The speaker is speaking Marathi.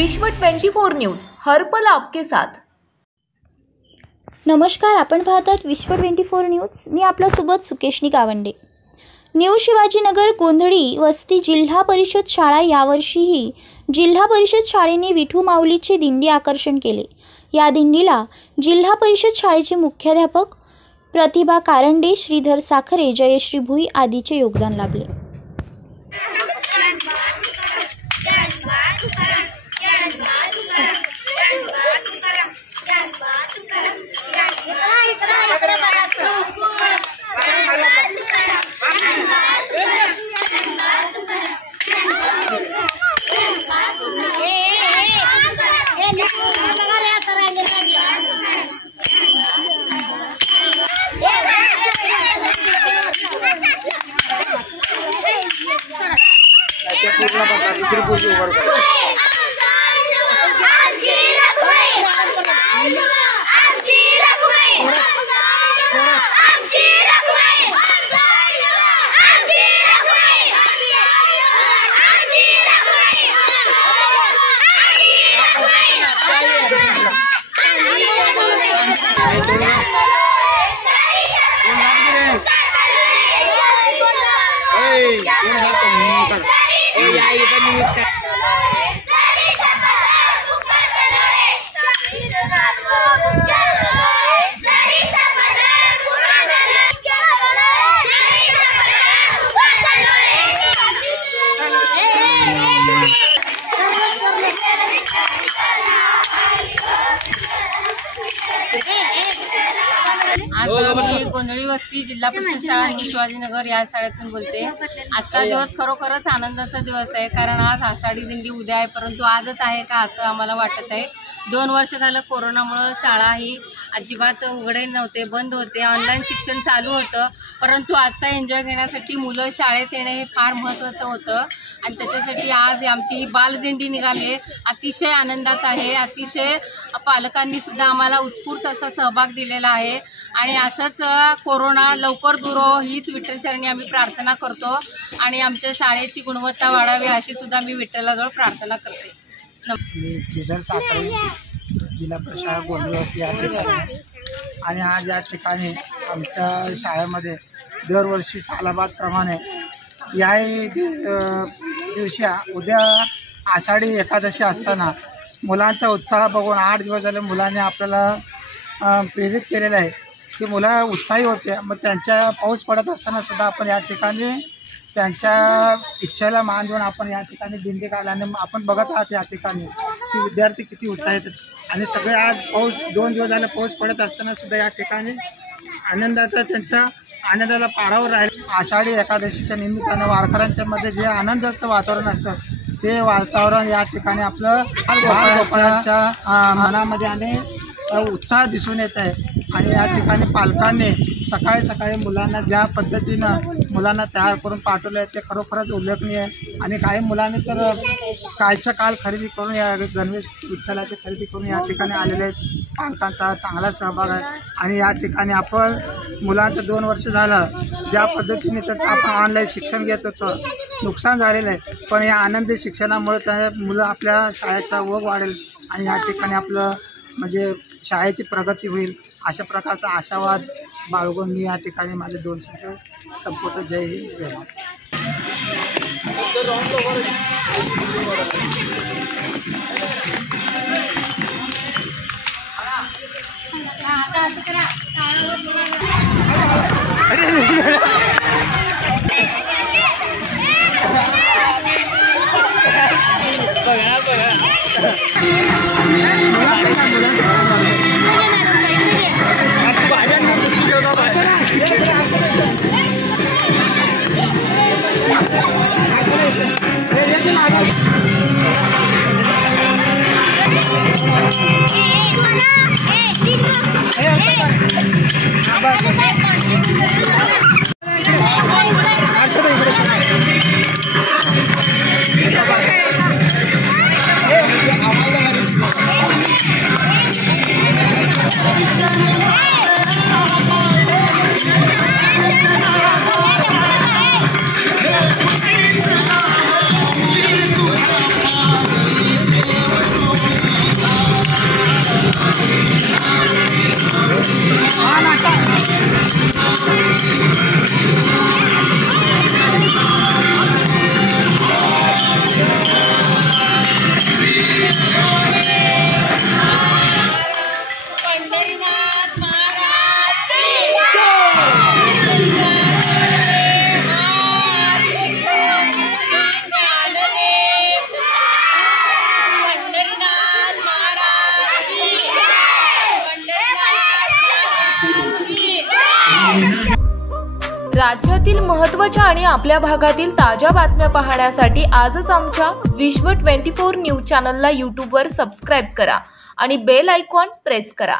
विश्व 24 न्यूज हर पल आपके साथ। नमस्कार, आपण पाहतात विश्व 24 न्यूज। मी आपल्यासोबत सुकेशनी गावंडे। न्यू शिवाजीनगर गोंधळी वस्ती जिल्हा परिषद शाळा यावर्षीही जिल्हा परिषद शाळेने विठू माऊलीचे दिंडी आकर्षण केले। या दिंडीला जिल्हा परिषद शाळेचे मुख्याध्यापक प्रतिभा कारंडे, श्रीधर साखरे, जयश्री भुई आदीचे योगदान लाभले। आज मी गोंधळी वस्ती जिल्हा परिषद शाळा न्यू शिवाजीनगर या शाळेतून बोलते। आजचा दिवस खरोखरच आनंदाचा दिवस आहे, कारण आज आषाढी दिंडी उद्या आहे, परंतु आजच आहे का असं आम्हाला वाटत आहे। 2 वर्ष झालं कोरोनामुळे शाळा ही अजिबात उघडे नव्हते, बंद होते, ऑनलाईन शिक्षण चालू होतं, परंतु आजचा एन्जॉय घेण्यासाठी मुलं शाळेत येणे हे फार महत्त्वाचं होतं आणि त्याच्यासाठी आज आमची ही बालदिंडी निघाली। अतिशय आनंदात आहे, अतिशय पालकांनी सुद्धा आम्हाला उत्स्फूर्त असा सहभाग दिलेला आहे आणि असंच कोरोना लवकर दूर हो हीच विठ्ठलचरणी आम्ही प्रार्थना करतो आणि आमच्या शाळेची गुणवत्ता वाढावी अशी सुद्धा मी विठ्ठलाजवळ प्रार्थना करते। मी श्रीधर साखरे, जिल्हा परिषद शाळा गोंधळी वस्ती या ठिकाणी आणि आज या ठिकाणी आमच्या शाळेमध्ये दरवर्षी सालाबादप्रमाणे याही दिवशी उद्या आषाढी एकादशी असताना मुलांचा उत्साह बघून 8 दिवस झाले मुलांनी आपल्याला प्रेरित केलेलं आहे की मुलं उत्साही होते। मग त्यांच्या पाऊस पडत असताना सुद्धा आपण या ठिकाणी त्यांच्या इच्छेला मान देऊन आपण या ठिकाणी दिंडी काढल्याने आपण बघत आहात या ठिकाणी की विद्यार्थी किती उत्साहित आणि सगळे आज पाऊस 2 दिवस झाले पाऊस पडत असताना सुद्धा या ठिकाणी आनंदाचा त्यांच्या आनंदाला पारावर राहील। आषाढी एकादशीच्या निमित्तानं वारकऱ्यांच्या मध्ये जे आनंदाचं वातावरण असतं ते वातावरण या ठिकाणी आपलं गोपाळाच्या मनामध्ये आणि उत्साह दिसून येत आहे आणि या ठिकाणी पालकांनी सकाळी सकाळी मुलांना ज्या पद्धतीनं मुलांना तयार करून पाठवलं आहे ते खरोखरच उल्लेखनीय आहे आणि काही मुलांनी तर कालच्या काल खरेदी करून या गणेश विठ्ठलाची खरेदी करून या ठिकाणी आलेले आहेत। पालकांचा चांगला सहभाग आहे आणि या ठिकाणी आपण मुलांचं 2 वर्ष झालं ज्या पद्धतीने तर आपण ऑनलाईन शिक्षण घेत होतो नुकसान झालेलं आहे, पण या आनंदी शिक्षणामुळे त्या मुलं आपल्या शाळेचा ओघ वाढेल आणि या ठिकाणी आपलं म्हणजे शाळेची प्रगती होईल अशा प्रकारचा आशावाद बाळगून मी या ठिकाणी माझे 2 शब्द संपवतो। जय हिंद, जय राज्यातील महत्त्वाच्या आणि आपल्या भागातील ताज्या बातम्या पाहण्यासाठी आजच आमच्या विश्व 24 न्यूज चॅनलला यूट्यूबवर सबस्क्राईब करा आणि बेल आयकॉन प्रेस करा.